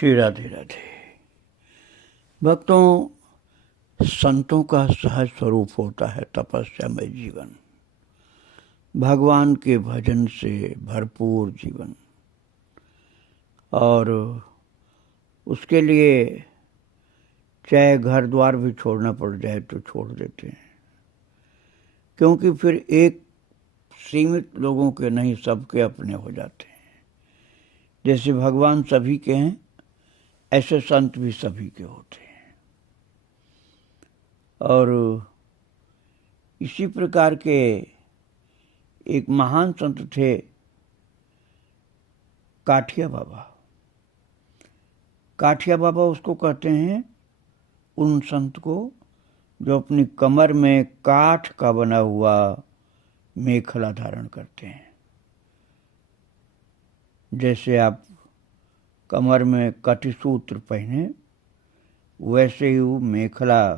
श्री राधे राधे। भक्तों, संतों का सहज स्वरूप होता है तपस्यामय जीवन, भगवान के भजन से भरपूर जीवन। और उसके लिए चाहे घर द्वार भी छोड़ना पड़ जाए तो छोड़ देते हैं, क्योंकि फिर एक सीमित लोगों के नहीं, सबके अपने हो जाते हैं। जैसे भगवान सभी के हैं, ऐसे संत भी सभी के होते हैं। और इसी प्रकार के एक महान संत थे काठिया बाबा। काठिया बाबा उसको कहते हैं, उन संत को जो अपनी कमर में काठ का बना हुआ मेखला धारण करते हैं। जैसे आप कमर में कटिसूत्र पहने, वैसे ही वो मेखला,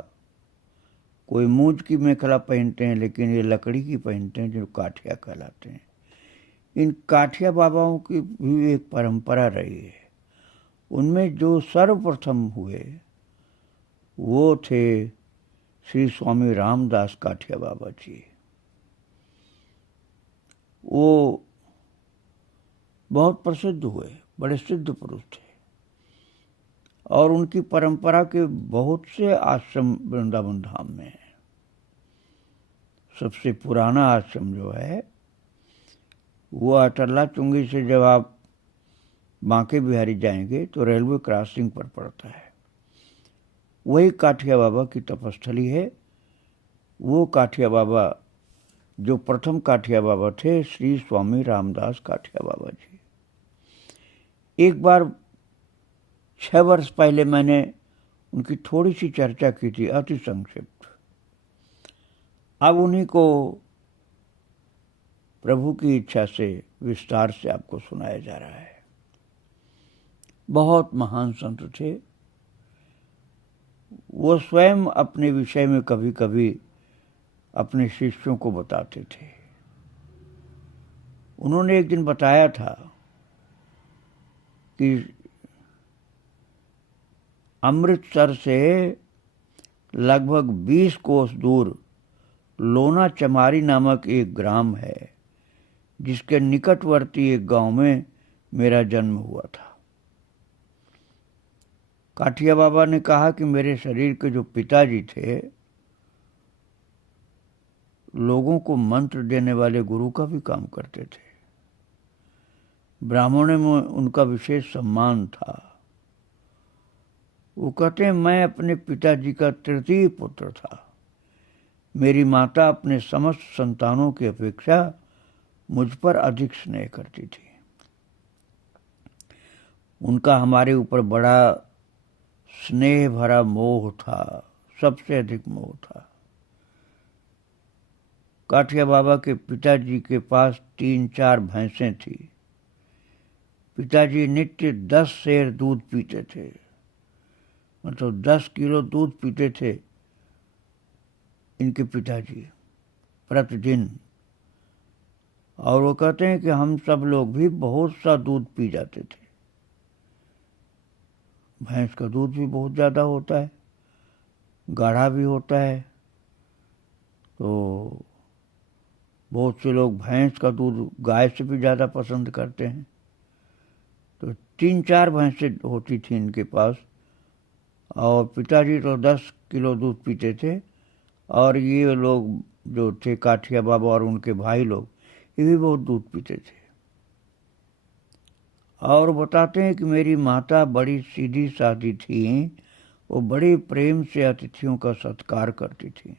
कोई मूंज की मेखला पहनते हैं, लेकिन ये लकड़ी की पहनते हैं, जो काठिया कहलाते हैं। इन काठिया बाबाओं की भी एक परंपरा रही है। उनमें जो सर्वप्रथम हुए वो थे श्री स्वामी रामदास काठिया बाबा जी। वो बहुत प्रसिद्ध हुए, बड़े सिद्ध पुरुष थे। और उनकी परंपरा के बहुत से आश्रम वृंदावन धाम में है। सबसे पुराना आश्रम जो है वो अटरला चुंगी से जब आप बांके बिहारी जाएंगे तो रेलवे क्रॉसिंग पर पड़ता है। वही काठिया बाबा की तपस्थली है। वो काठिया बाबा जो प्रथम काठिया बाबा थे, श्री स्वामी रामदास काठिया बाबा जी। एक बार 6 वर्ष पहले मैंने उनकी थोड़ी सी चर्चा की थी, अति संक्षिप्त। अब उन्हीं को प्रभु की इच्छा से विस्तार से आपको सुनाया जा रहा है। बहुत महान संत थे। वो स्वयं अपने विषय में कभी कभी अपने शिष्यों को बताते थे। उन्होंने एक दिन बताया था कि अमृतसर से लगभग 20 कोस दूर लोना चमारी नामक एक ग्राम है, जिसके निकटवर्ती एक गांव में मेरा जन्म हुआ था। काठिया बाबा ने कहा कि मेरे शरीर के जो पिताजी थे, लोगों को मंत्र देने वाले गुरु का भी काम करते थे। ब्राह्मणों में उनका विशेष सम्मान था। वो कहते हैं, मैं अपने पिताजी का तृतीय पुत्र था। मेरी माता अपने समस्त संतानों की अपेक्षा मुझ पर अधिक स्नेह करती थी। उनका हमारे ऊपर बड़ा स्नेह भरा मोह था, सबसे अधिक मोह था। काठिया बाबा के पिताजी के पास 3-4 भैंसें थी। पिताजी नित्य 10 सेर दूध पीते थे, मतलब 10 किलो दूध पीते थे इनके पिताजी प्रतिदिन। और वो कहते हैं कि हम सब लोग भी बहुत सा दूध पी जाते थे। भैंस का दूध भी बहुत ज़्यादा होता है, गाढ़ा भी होता है, तो बहुत से लोग भैंस का दूध गाय से भी ज़्यादा पसंद करते हैं। तो 3-4 भैंसें होती थी इनके पास, और पिताजी तो 10 किलो दूध पीते थे। और ये लोग जो थे काठिया बाबा और उनके भाई लोग, ये भी बहुत दूध पीते थे। और बताते हैं कि मेरी माता बड़ी सीधी सादी थी। वो बड़े प्रेम से अतिथियों का सत्कार करती थी।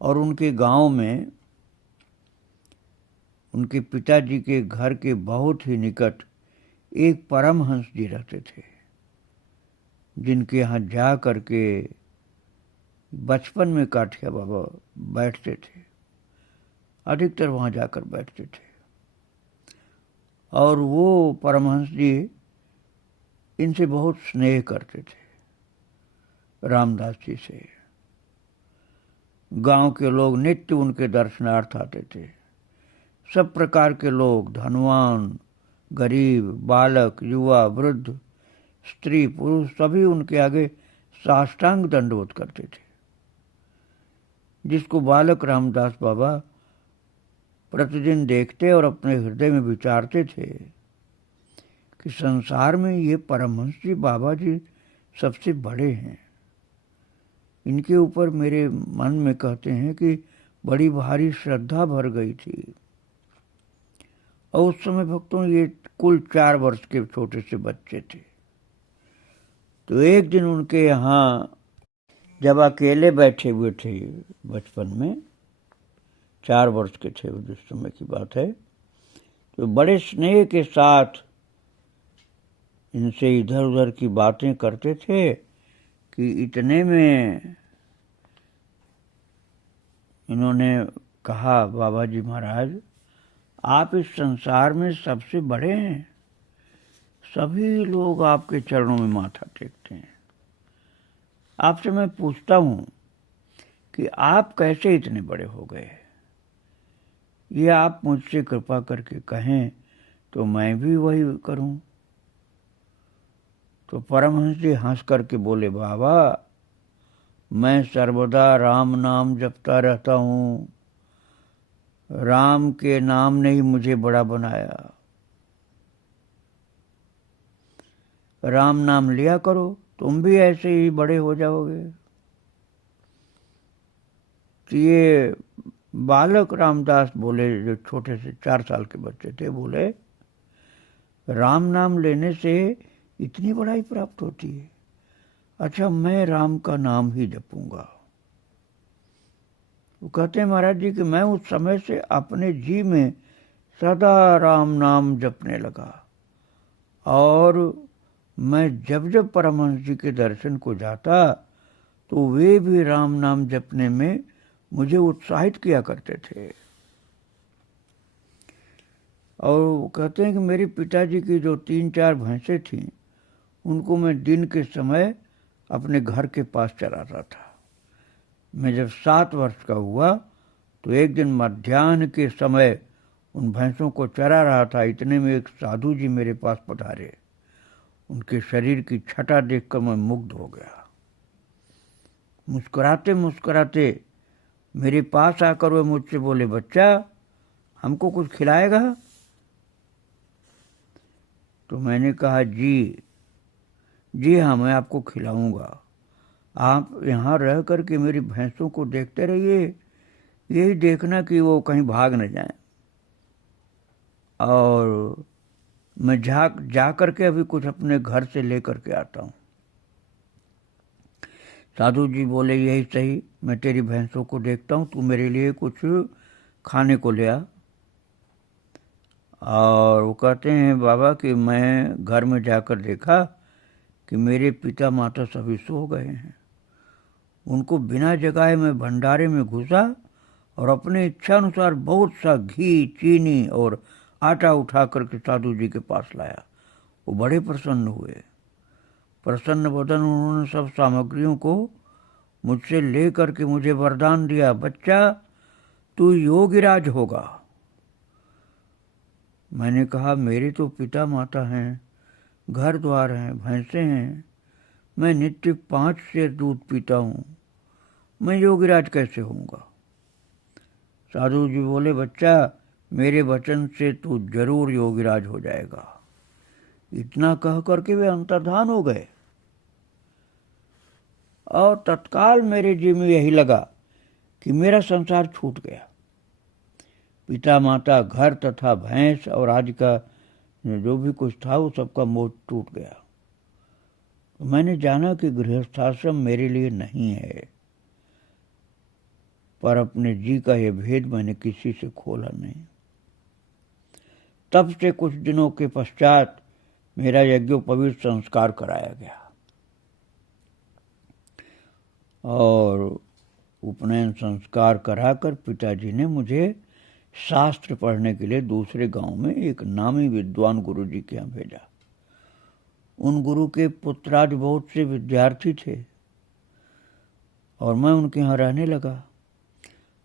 और उनके गांव में उनके पिताजी के घर के बहुत ही निकट एक परमहंस जी रहते थे, जिनके यहाँ जा करके बचपन में काठिया बाबा बैठते थे। अधिकतर वहाँ जाकर बैठते थे। और वो परमहंस जी इनसे बहुत स्नेह करते थे, रामदास जी से। गांव के लोग नित्य उनके दर्शनार्थ आते थे। सब प्रकार के लोग, धनवान, गरीब, बालक, युवा, वृद्ध, स्त्री, पुरुष सभी उनके आगे साष्टांग दंडवत करते थे। जिसको बालक रामदास बाबा प्रतिदिन देखते और अपने हृदय में विचारते थे कि संसार में ये परमहंस जी बाबा जी सबसे बड़े हैं। इनके ऊपर मेरे मन में कहते हैं कि बड़ी भारी श्रद्धा भर गई थी। और उस समय भक्तों ये कुल 4 वर्ष के छोटे से बच्चे थे। तो एक दिन उनके यहाँ जब अकेले बैठे हुए थे, बचपन में 4 वर्ष के थे जिस समय की बात है, तो बड़े स्नेह के साथ इनसे इधर उधर की बातें करते थे कि इतने में इन्होंने कहा, बाबा जी महाराज आप इस संसार में सबसे बड़े हैं, सभी लोग आपके चरणों में माथा टेकते हैं। आपसे मैं पूछता हूँ कि आप कैसे इतने बड़े हो गए? ये आप मुझसे कृपा करके कहें तो मैं भी वही करूं। तो परमहंस जी हंस करके बोले, बाबा मैं सर्वदा राम नाम जपता रहता हूँ, राम के नाम ने ही मुझे बड़ा बनाया। राम नाम लिया करो, तुम भी ऐसे ही बड़े हो जाओगे। तो ये बालक रामदास बोले, जो छोटे से 4 साल के बच्चे थे, बोले राम नाम लेने से इतनी बड़ाई प्राप्त होती है? अच्छा, मैं राम का नाम ही जपूंगा। वो कहते हैं महाराज जी कि मैं उस समय से अपने जी में सदा राम नाम जपने लगा, और मैं जब जब परमहंस जी के दर्शन को जाता तो वे भी राम नाम जपने में मुझे उत्साहित किया करते थे। और वो कहते हैं कि मेरे पिताजी की जो 3-4 भैंसें थीं, उनको मैं दिन के समय अपने घर के पास चराता था। मैं जब 7 वर्ष का हुआ तो एक दिन मध्याह्न के समय उन भैंसों को चरा रहा था। इतने में एक साधु जी मेरे पास पधारे। उनके शरीर की छटा देखकर मैं मुग्ध हो गया। मुस्कुराते मुस्कुराते मेरे पास आकर वे मुझसे बोले, बच्चा हमको कुछ खिलाएगा? तो मैंने कहा, जी हाँ, मैं आपको खिलाऊंगा। आप यहाँ रह करके मेरी भैंसों को देखते रहिए, यही देखना कि वो कहीं भाग न जाएं। और मैं जा करके अभी कुछ अपने घर से ले करके आता हूँ। साधु जी बोले, यही सही, मैं तेरी भैंसों को देखता हूँ, तू मेरे लिए कुछ खाने को ले आ। और वो कहते हैं बाबा कि मैं घर में जाकर देखा कि मेरे पिता माता सभी सो गए हैं। उनको बिना जगाए मैं भंडारे में घुसा और अपने इच्छा अनुसार बहुत सा घी, चीनी और आटा उठा करके साधु जी के पास लाया। वो बड़े प्रसन्न हुए। प्रसन्न बदन उन्होंने सब सामग्रियों को मुझसे ले करके मुझे वरदान दिया, बच्चा तू योगीराज होगा। मैंने कहा, मेरे तो पिता माता हैं, घर द्वार हैं, भैंसे हैं, मैं नित्य 5 सेर दूध पीता हूँ, मैं योगीराज कैसे होऊंगा? साधु जी बोले, बच्चा मेरे वचन से तू जरूर योगीराज हो जाएगा। इतना कह करके वे अंतर्धान हो गए। और तत्काल मेरे जी में यही लगा कि मेरा संसार छूट गया। पिता माता, घर तथा भैंस और आज का जो भी कुछ था वो सबका मोह टूट गया। तो मैंने जाना कि गृहस्थाश्रम मेरे लिए नहीं है, पर अपने जी का यह भेद मैंने किसी से खोला नहीं। तब से कुछ दिनों के पश्चात मेरा यज्ञोपवीत संस्कार कराया गया और उपनयन संस्कार कराकर पिताजी ने मुझे शास्त्र पढ़ने के लिए दूसरे गांव में एक नामी विद्वान गुरु जी के यहाँ भेजा। उन गुरु के पुत्राज बहुत से विद्यार्थी थे और मैं उनके यहाँ रहने लगा।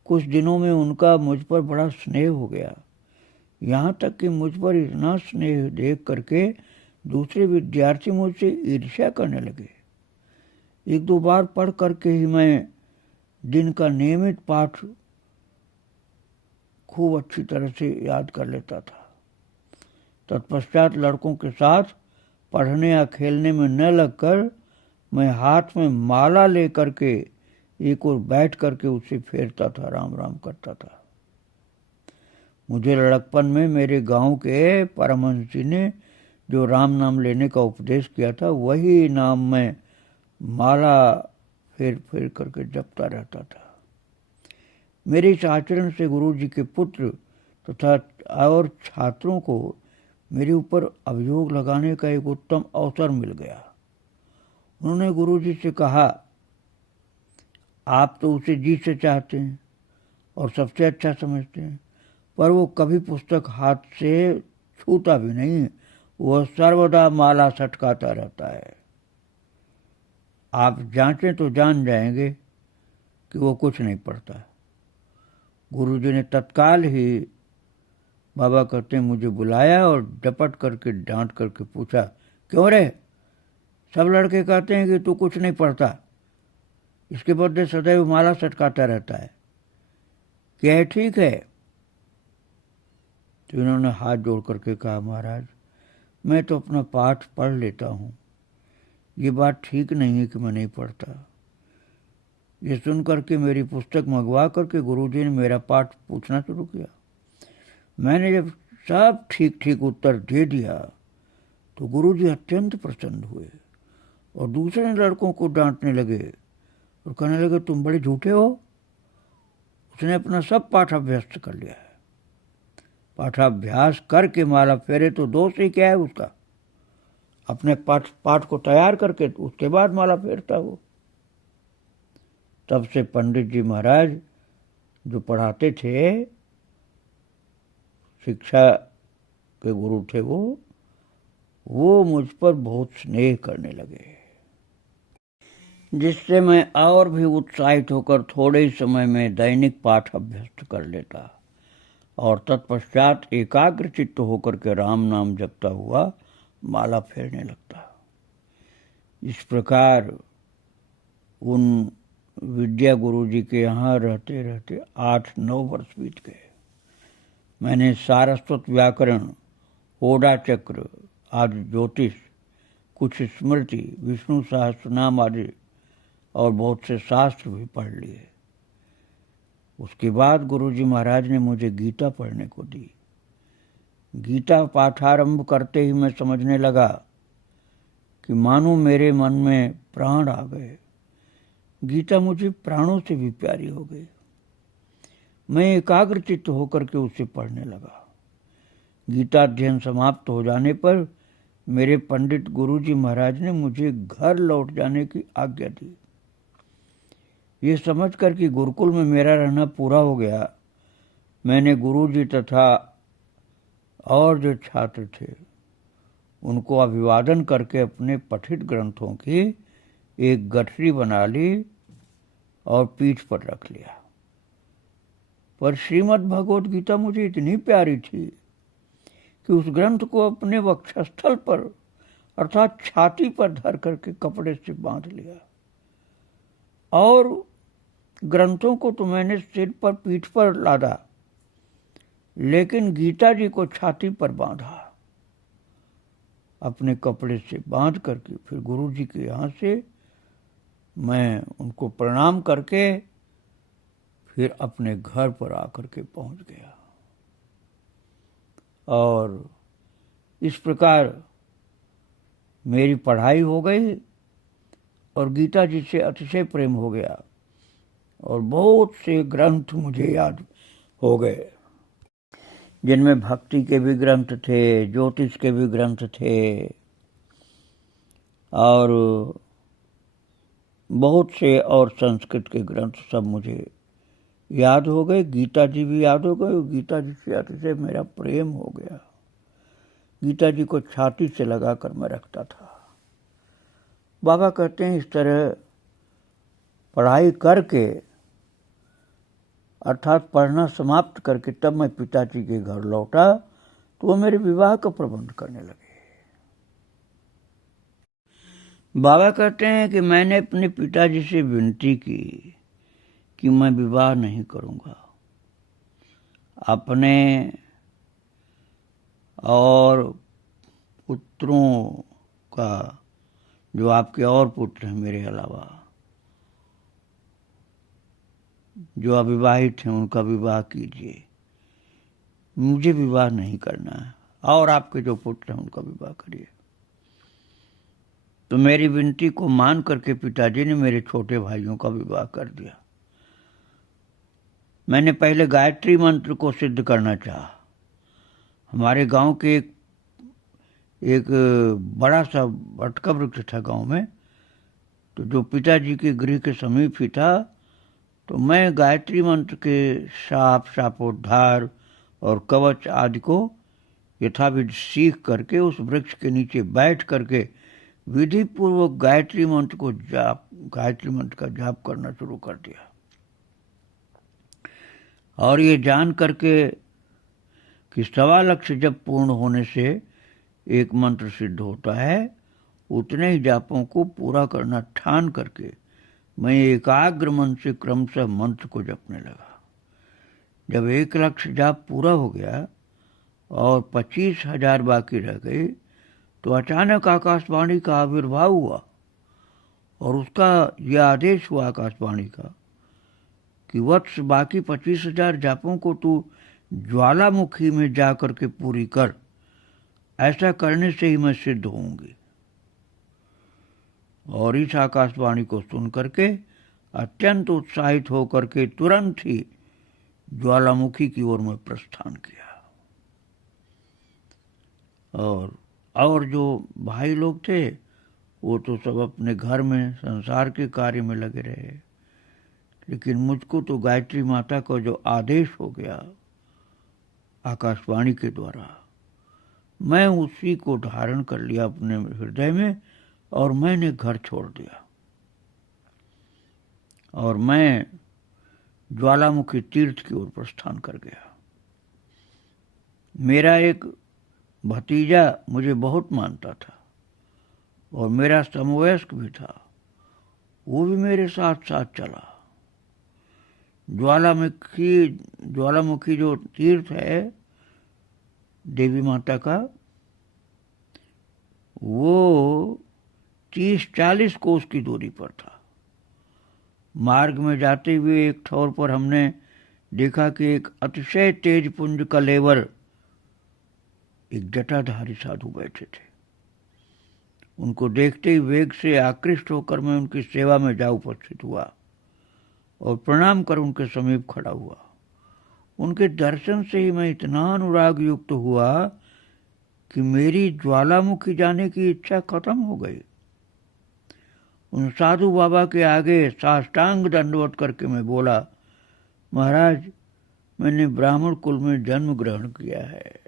कुछ दिनों में उनका मुझ पर बड़ा स्नेह हो गया। यहाँ तक कि मुझ पर इतना स्नेह देख करके दूसरे विद्यार्थी मुझसे ईर्ष्या करने लगे। एक दो बार पढ़ करके ही मैं दिन का नियमित पाठ खूब अच्छी तरह से याद कर लेता था। तत्पश्चात लड़कों के साथ पढ़ने या खेलने में न लगकर मैं हाथ में माला लेकर के एक और बैठ करके उसे फेरता था, राम राम करता था। मुझे लड़कपन में मेरे गांव के परमहंस जी ने जो राम नाम लेने का उपदेश किया था, वही नाम मैं माला फेर फेर करके जपता रहता था। मेरे इस आचरण से गुरु जी के पुत्र तथा और छात्रों को मेरे ऊपर अभियोग लगाने का एक उत्तम अवसर मिल गया। उन्होंने गुरु जी से कहा, आप तो उसे जी से चाहते हैं और सबसे अच्छा समझते हैं, पर वो कभी पुस्तक हाथ से छूता भी नहीं, वह सर्वदा माला सटकाता रहता है। आप जांचें तो जान जाएंगे कि वो कुछ नहीं पढ़ता। गुरुजी ने तत्काल ही बाबा कहते हैं मुझे बुलाया और डपट करके डांट करके पूछा, क्यों रे, सब लड़के कहते हैं कि तू कुछ नहीं पढ़ता, इसके बदले सदैव माला सटकाता रहता है, क्या है ठीक है? तो इन्होंने हाथ जोड़ करके कहा, महाराज मैं तो अपना पाठ पढ़ लेता हूँ, ये बात ठीक नहीं है कि मैं नहीं पढ़ता। ये सुन करके मेरी पुस्तक मंगवा करके गुरुजी ने मेरा पाठ पूछना शुरू किया। मैंने जब सब ठीक ठीक उत्तर दे दिया तो गुरुजी अत्यंत प्रसन्न हुए और दूसरे लड़कों को डांटने लगे और कहने लगे, तुम बड़े झूठे हो, उसने अपना सब पाठाभ्यास कर लिया है, पाठाभ्यास करके माला फेरे तो दोष ही क्या है उसका, अपने पाठ को तैयार करके उसके बाद माला फेरता वो। तब से पंडित जी महाराज जो पढ़ाते थे, शिक्षा के गुरु थे वो मुझ पर बहुत स्नेह करने लगे, जिससे मैं और भी उत्साहित होकर थोड़े ही समय में दैनिक पाठ अभ्यस्त कर लेता और तत्पश्चात एकाग्र चित्त होकर के राम नाम जपता हुआ माला फेरने लगता। इस प्रकार उन विद्या गुरु जी के यहाँ रहते रहते 8-9 वर्ष बीत गए। मैंने सारस्वत व्याकरण, ओडा चक्र आदि, ज्योतिष, कुछ स्मृति, विष्णु सहस्रनाम आदि और बहुत से शास्त्र भी पढ़ लिए। उसके बाद गुरुजी महाराज ने मुझे गीता पढ़ने को दी। गीता पाठारंभ करते ही मैं समझने लगा कि मानो मेरे मन में प्राण आ गए। गीता मुझे प्राणों से भी प्यारी हो गई। मैं एकाग्रचित्त होकर के उसे पढ़ने लगा। गीता अध्ययन समाप्त हो जाने पर मेरे पंडित गुरुजी महाराज ने मुझे घर लौट जाने की आज्ञा दी। ये समझकर कि गुरुकुल में मेरा रहना पूरा हो गया, मैंने गुरुजी तथा और जो छात्र थे उनको अभिवादन करके अपने पठित ग्रंथों की एक गठरी बना ली और पीठ पर रख लिया। पर श्रीमद् भगवत गीता मुझे इतनी प्यारी थी कि उस ग्रंथ को अपने वक्षस्थल पर अर्थात छाती पर धर करके कपड़े से बांध लिया और ग्रंथों को तो मैंने सिर पर पीठ पर लादा, लेकिन गीता जी को छाती पर बांधा। अपने कपड़े से बांध करके फिर गुरु जी के यहाँ से मैं उनको प्रणाम करके फिर अपने घर पर आकर के पहुंच गया। और इस प्रकार मेरी पढ़ाई हो गई और गीता जी से अतिशय प्रेम हो गया और बहुत से ग्रंथ मुझे याद हो गए, जिनमें भक्ति के भी ग्रंथ थे, ज्योतिष के भी ग्रंथ थे और बहुत से और संस्कृत के ग्रंथ सब मुझे याद हो गए। गीता जी भी याद हो गए। गीता जी से अतिशय मेरा प्रेम हो गया। गीता जी को छाती से लगा कर मैं रखता था। बाबा कहते हैं इस तरह पढ़ाई करके अर्थात पढ़ना समाप्त करके तब मैं पिताजी के घर लौटा तो वो मेरे विवाह का प्रबंध करने लगे। बाबा कहते हैं कि मैंने अपने पिताजी से विनती की कि मैं विवाह नहीं करूंगा, अपने और पुत्रों का, जो आपके और पुत्र हैं मेरे अलावा, जो अविवाहित हैं, उनका विवाह कीजिए, मुझे विवाह नहीं करना है, और आपके जो पुत्र हैं उनका विवाह करिए। तो मेरी विनती को मान करके पिताजी ने मेरे छोटे भाइयों का विवाह कर दिया। मैंने पहले गायत्री मंत्र को सिद्ध करना चाहा। हमारे गांव के एक बड़ा सा बटका वृक्ष था गांव में, तो जो पिताजी के गृह के समीप ही था। तो मैं गायत्री मंत्र के शाप, शापोद्धार और कवच आदि को यथाविध सीख करके उस वृक्ष के नीचे बैठ करके विधि पूर्वक गायत्री मंत्र का जाप करना शुरू कर दिया। और ये जान करके कि 1.25 लाख जब पूर्ण होने से एक मंत्र सिद्ध होता है, उतने ही जापों को पूरा करना ठान करके मैं एकाग्र मन से क्रमशः मंत्र को जपने लगा। जब 1 लाख जाप पूरा हो गया और 25,000 बाकी रह गए, तो अचानक आकाशवाणी का आविर्भाव हुआ और उसका यह आदेश हुआ आकाशवाणी का कि वत्स बाकी 25,000 जापों को तू ज्वालामुखी में जा करके पूरी कर, ऐसा करने से ही मैं सिद्ध होऊंगी। और इस आकाशवाणी को सुन करके अत्यंत उत्साहित होकर के तुरंत ही ज्वालामुखी की ओर मैं प्रस्थान किया। और जो भाई लोग थे वो तो सब अपने घर में संसार के कार्य में लगे रहे, लेकिन मुझको तो गायत्री माता का जो आदेश हो गया आकाशवाणी के द्वारा, मैं उसी को धारण कर लिया अपने हृदय में और मैंने घर छोड़ दिया और मैं ज्वालामुखी तीर्थ की ओर प्रस्थान कर गया। मेरा एक भतीजा मुझे बहुत मानता था और मेरा समवयस्क भी था, वो भी मेरे साथ साथ चला। ज्वालामुखी जो तीर्थ है देवी माता का, वो 30-40 कोस की दूरी पर था। मार्ग में जाते हुए एक ठौर पर हमने देखा कि एक अतिशय तेज पुंज का लेवर एक जटाधारी साधु बैठे थे। उनको देखते ही वेग से आकृष्ट होकर मैं उनकी सेवा में जा उपस्थित हुआ और प्रणाम कर उनके समीप खड़ा हुआ। उनके दर्शन से ही मैं इतना अनुराग युक्त हुआ कि मेरी ज्वालामुखी जाने की इच्छा खत्म हो गई। उन साधु बाबा के आगे साष्टांग दंडवत करके मैं बोला, महाराज, मैंने ब्राह्मण कुल में जन्म ग्रहण किया है,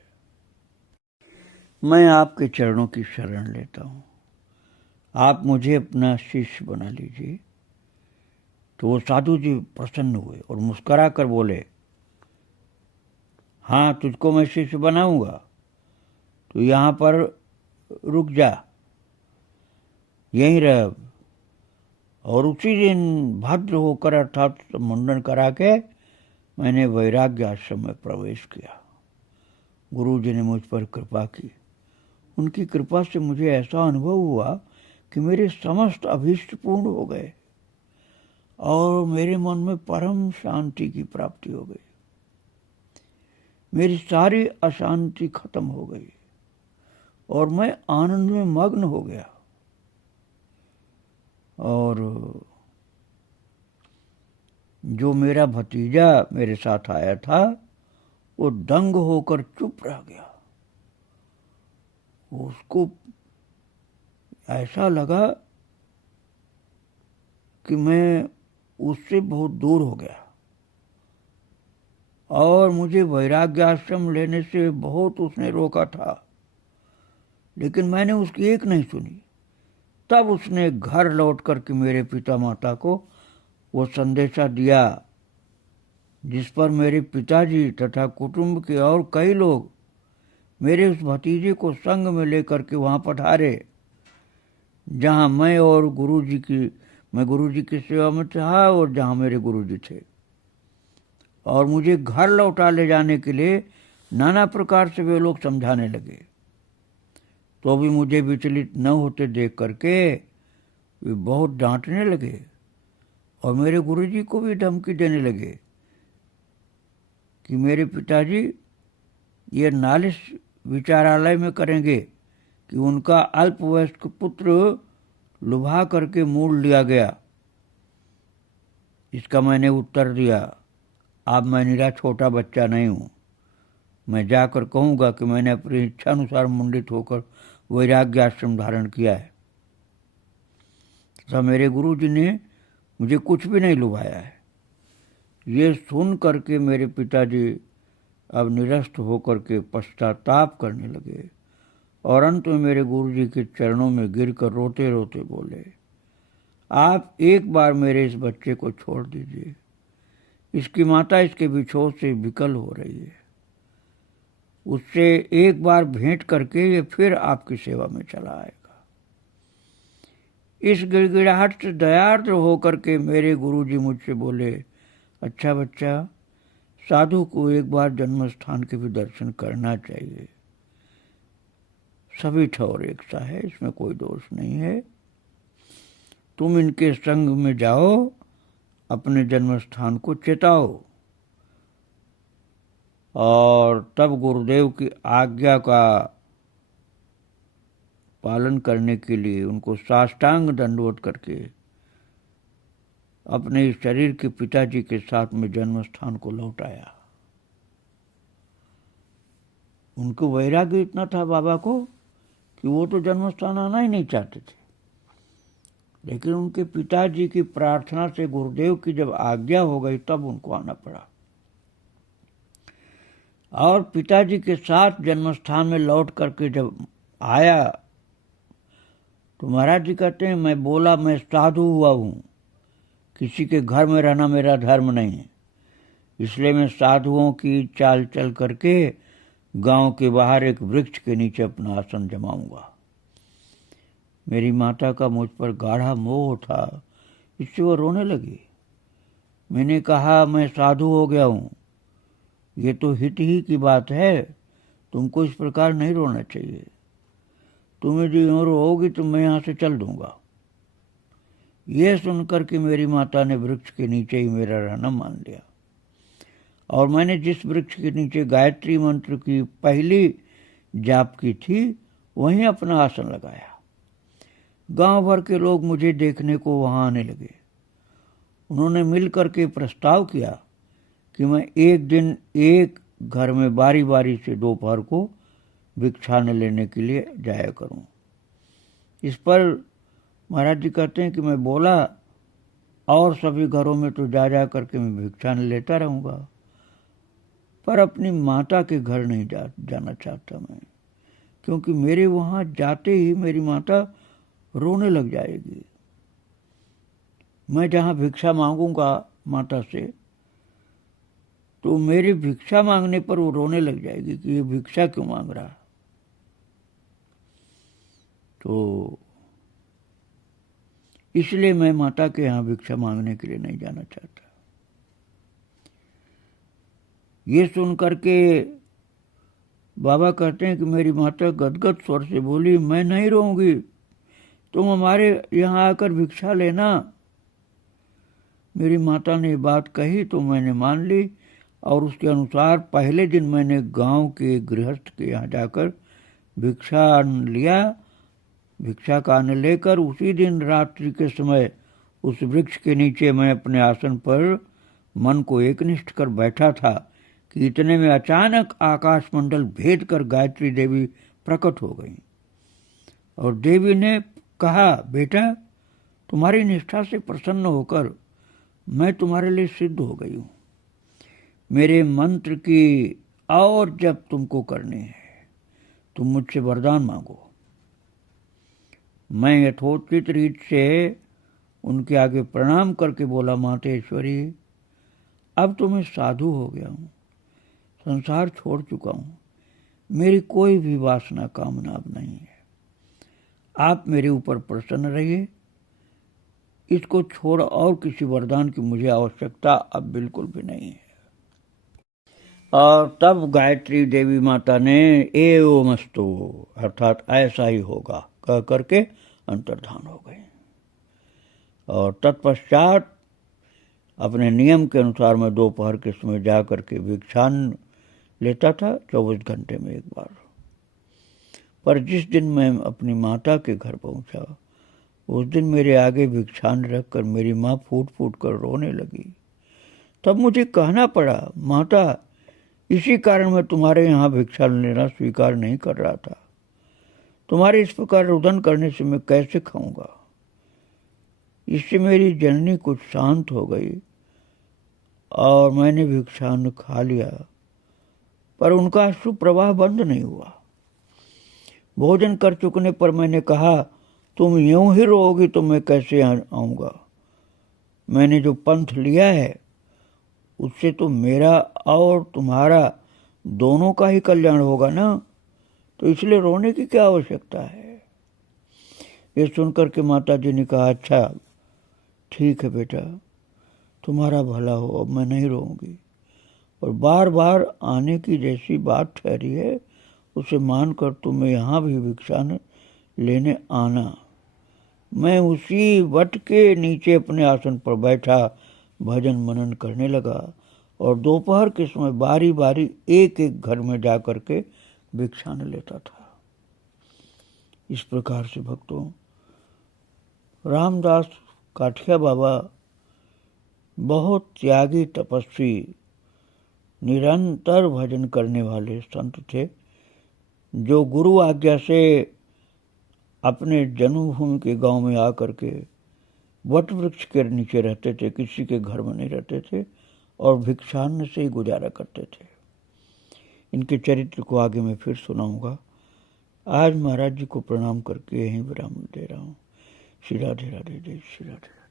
मैं आपके चरणों की शरण लेता हूँ, आप मुझे अपना शिष्य बना लीजिए। तो वो साधु जी प्रसन्न हुए और मुस्कुरा कर बोले, हाँ, तुझको मैं शिष्य बनाऊंगा, तो यहाँ पर रुक जा, यहीं रह। और उसी दिन भद्र होकर अर्थात मुंडन करा के मैंने वैराग्य आश्रम में प्रवेश किया। गुरु जी ने मुझ पर कृपा की। उनकी कृपा से मुझे ऐसा अनुभव हुआ कि मेरे समस्त अभीष्ट पूर्ण हो गए और मेरे मन में परम शांति की प्राप्ति हो गई। मेरी सारी अशांति खत्म हो गई और मैं आनंद में मग्न हो गया। और जो मेरा भतीजा मेरे साथ आया था वो दंग होकर चुप रह गया। उसको ऐसा लगा कि मैं उससे बहुत दूर हो गया और मुझे वैराग्य आश्रम लेने से बहुत उसने रोका था, लेकिन मैंने उसकी एक नहीं सुनी। तब उसने घर लौट करके मेरे पिता माता को वो संदेशा दिया, जिस पर मेरे पिताजी तथा कुटुंब के और कई लोग मेरे उस भतीजे को संग में लेकर के वहाँ पधारे जहाँ मैं गुरुजी की सेवा में था और जहाँ मेरे गुरुजी थे। और मुझे घर लौटा ले जाने के लिए नाना प्रकार से वे लोग समझाने लगे, तो भी मुझे विचलित न होते देख करके वे बहुत डांटने लगे और मेरे गुरुजी को भी धमकी देने लगे कि मेरे पिताजी ये नालिश विचारालय में करेंगे कि उनका अल्पवयस्क पुत्र लुभा करके मोल लिया गया। इसका मैंने उत्तर दिया, अब मैं निरा छोटा बच्चा नहीं हूँ, मैं जाकर कहूँगा कि मैंने अपनी इच्छानुसार मुंडित होकर वैराग्य आश्रम धारण किया है। तथा मेरे गुरुजी ने मुझे कुछ भी नहीं लुभाया है। ये सुन करके मेरे पिताजी अब निरस्त होकर के पश्चाताप करने लगे और अंत में मेरे गुरुजी के चरणों में गिरकर रोते रोते बोले, आप एक बार मेरे इस बच्चे को छोड़ दीजिए, इसकी माता इसके विछोह से विकल हो रही है, उससे एक बार भेंट करके ये फिर आपकी सेवा में चला आएगा। इस गिड़गिड़ाहट से दयार्द्र होकर के मेरे गुरुजी मुझसे बोले, अच्छा बच्चा, साधु को एक बार जन्म स्थान के भी दर्शन करना चाहिए, सभी ठौर एक सा है, इसमें कोई दोष नहीं है। तुम इनके संग में जाओ, अपने जन्म स्थान को चेताओ। और तब गुरुदेव की आज्ञा का पालन करने के लिए उनको साष्टांग दंडवत करके अपने शरीर के पिताजी के साथ में जन्म स्थान को लौट आया। उनको वैराग्य इतना था बाबा को कि वो तो जन्म स्थान आना ही नहीं चाहते थे, लेकिन उनके पिताजी की प्रार्थना से गुरुदेव की जब आज्ञा हो गई तब उनको आना पड़ा। और पिताजी के साथ जन्म स्थान में लौट करके जब आया तो महाराज जी कहते हैं, मैं बोला मैं साधु हुआ हूँ, किसी के घर में रहना मेरा धर्म नहीं है, इसलिए मैं साधुओं की चाल चल करके गांव के बाहर एक वृक्ष के नीचे अपना आसन जमाऊंगा। मेरी माता का मुझ पर गाढ़ा मोह था, इससे वो रोने लगी। मैंने कहा, मैं साधु हो गया हूँ, ये तो हित ही की बात है, तुमको इस प्रकार नहीं रोना चाहिए, तुम यदि यूँ रोओगी तो मैं यहाँ से चल दूंगा। यह सुनकर के मेरी माता ने वृक्ष के नीचे ही मेरा रहना मान लिया और मैंने जिस वृक्ष के नीचे गायत्री मंत्र की पहली जाप की थी वहीं अपना आसन लगाया। गांव भर के लोग मुझे देखने को वहां आने लगे। उन्होंने मिल करके प्रस्ताव किया कि मैं एक दिन एक घर में बारी बारी से दोपहर को भिक्षाने लेने के लिए जाया करूं। इस पर महाराज जी कहते हैं कि मैं बोला, और सभी घरों में तो जा जा करके मैं भिक्षाने लेता रहूंगा, पर अपनी माता के घर नहीं जाना चाहता मैं, क्योंकि मेरे वहां जाते ही मेरी माता रोने लग जाएगी। मैं जहाँ भिक्षा मांगूंगा माता से तो मेरी भिक्षा मांगने पर वो रोने लग जाएगी कि ये भिक्षा क्यों मांग रहा। तो इसलिए मैं माता के यहाँ भिक्षा मांगने के लिए नहीं जाना चाहता। ये सुन करके बाबा कहते हैं कि मेरी माता गदगद स्वर से बोली, मैं नहीं रहूंगी, तुम हमारे यहाँ आकर भिक्षा लेना। मेरी माता ने बात कही तो मैंने मान ली और उसके अनुसार पहले दिन मैंने गांव के गृहस्थ के यहाँ जाकर भिक्षा लिया। भिक्षा का अन्न लेकर उसी दिन रात्रि के समय उस वृक्ष के नीचे मैं अपने आसन पर मन को एकनिष्ठ कर बैठा था कि इतने में अचानक आकाश मंडल भेद कर गायत्री देवी प्रकट हो गई और देवी ने कहा, बेटा तुम्हारी निष्ठा से प्रसन्न होकर मैं तुम्हारे लिए सिद्ध हो गई हूँ। मेरे मंत्र की और जब तुमको करनी है तुम मुझसे वरदान मांगो। मैं यथोचित रीत से उनके आगे प्रणाम करके बोला, मातेश्वरी अब तो मैं साधु हो गया हूँ, संसार छोड़ चुका हूँ, मेरी कोई भी वासना कामना अब नहीं है। आप मेरे ऊपर प्रसन्न रहिए। इसको छोड़ और किसी वरदान की मुझे आवश्यकता अब बिल्कुल भी नहीं है। और तब गायत्री देवी माता ने एवमस्तु अर्थात ऐसा ही होगा कह करके अंतर्धान हो गए। और तत्पश्चात अपने नियम के अनुसार मैं दोपहर के समय जा करके भिक्षान लेता था 24 घंटे में एक बार। पर जिस दिन मैं अपनी माता के घर पहुंचा उस दिन मेरे आगे भिक्षान रखकर मेरी माँ फूट फूट कर रोने लगी। तब मुझे कहना पड़ा, माता इसी कारण मैं तुम्हारे यहाँ भिक्षा लेना स्वीकार नहीं कर रहा था। तुम्हारे इस प्रकार रुदन करने से मैं कैसे खाऊंगा। इससे मेरी जननी कुछ शांत हो गई और मैंने भिक्षान खा लिया, पर उनका सुप्रवाह बंद नहीं हुआ। भोजन कर चुकने पर मैंने कहा, तुम यूं ही रोओगी तो मैं कैसे आऊंगा। मैंने जो पंथ लिया है उससे तो मेरा और तुम्हारा दोनों का ही कल्याण होगा ना, तो इसलिए रोने की क्या आवश्यकता है। ये सुनकर के माता जी ने कहा, अच्छा ठीक है बेटा, तुम्हारा भला हो, अब मैं नहीं रोऊंगी। और बार बार आने की जैसी बात ठहरी है उसे मानकर तुम्हें यहाँ भी भिक्षान लेने आना। मैं उसी वट के नीचे अपने आसन पर बैठा भजन मनन करने लगा और दोपहर के समय बारी बारी एक एक घर में जा करके भिक्षान लेता था। इस प्रकार से भक्तों, रामदास काठिया बाबा बहुत त्यागी तपस्वी निरंतर भजन करने वाले संत थे, जो गुरु आज्ञा से अपने जन्मभूमि के गांव में आकर के वट वृक्ष के नीचे रहते थे, किसी के घर में नहीं रहते थे और भिक्षान्न से ही गुजारा करते थे। इनके चरित्र को आगे मैं फिर सुनाऊंगा। आज महाराज जी को प्रणाम करके यहीं विराम दे रहा हूँ। श्री राधे राधे, जय श्री राधे।